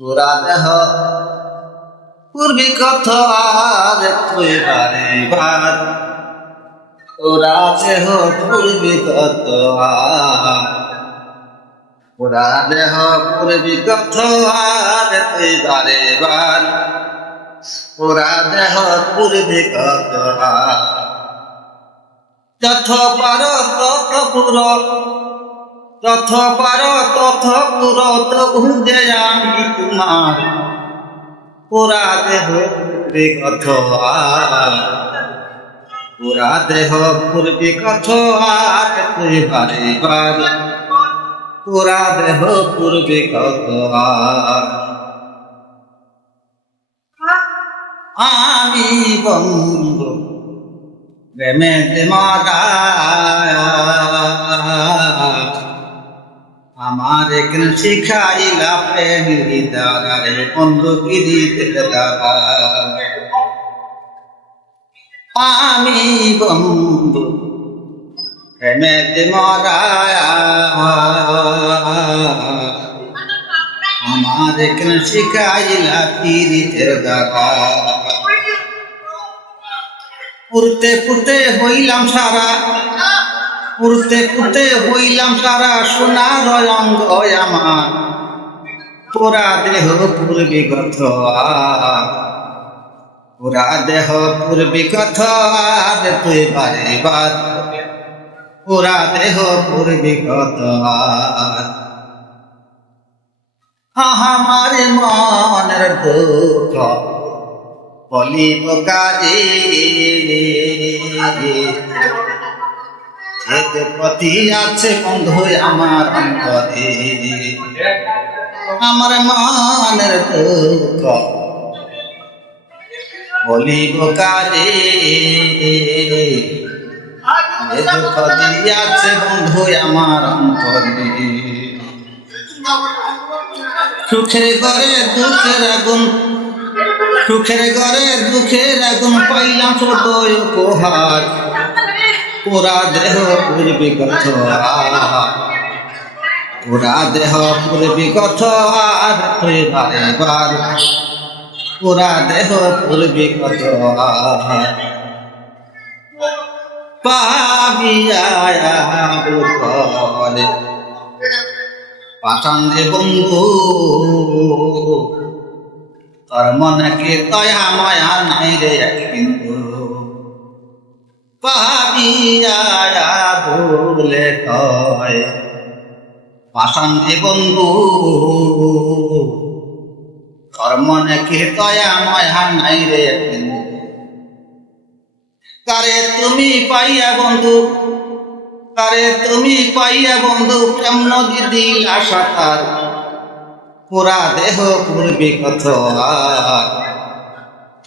পুরা দেহ পূর্বী কথা আর তুই বারে বার পুরা দেহ পূর্বী কত পুরা দেহ পূর্বী কথা আর তুই বারে বার পুরা দেহ পূর্বী কত যথ পার তথ পুর যথ পার তথ পুর তবু যে আমি তোমার পুরা দেহ পূর্বী কত পুরা দেহ পূর্বী কত আর তুই বারে বার পুরা দেহ পূর্বী কত আমি বন্ধু প্রেমেতে মারা আমার এখানে শিখাইলা প্রেমের দ্বারা রে বন্ধু গিরিতের দ্বারা আমি বন্ধু প্রেমেতে মারা আমার এখানে শিখাইলা গিরিতের দ্বারা পুরতে পুরতে হইলাম সারা পুরতে পুরতে হইলাম সারা সোনার অঙ্গ আমার পুরা দেহ পূর্বী গত পুরা দেহ পূর্বী গত আর তুই বারে বার পুরা দেহ পূর্বী গত আমার মনের দুঃখ বলিব কারে যেতে পথি আছে বন্ধু আমার অন্তরে আমার মনের দুঃখ বলিব কারে যেতে পথি আছে বন্ধু আমার অন্তরে সুখের ঘরে দুঃখের আগুন সুখের ঘরে দুঃখের আগুন পাইলাম ছোট উপহার পুরা দেহ পূর্বী কত পুরা দেহ পূর্বী কত আর তুই বারে বার পুরা দেহ পূর্বী কত পাবিয়া বলে পাঠান দে বন্ধু তোর মনে কে দয়া মায়া নাই রে কিন্তু পাবিয়া ভুলে কয় পাশান দে বন্ধু তোর মনে কে দয়া মায়া নাই রে কিন্তু কারে তুমি পাইয়া বন্ধু কারে তুমি পাইয়া বন্ধু প্রেম নদী দিলা সাঁতার পুরা দেহ পূর্বী কত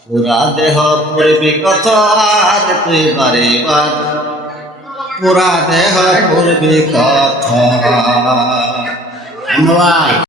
পুরা দেহ পূর্বী কত আর তুই বারে বার পুরা দেহ পূর্বী কত ধন্যবাদ।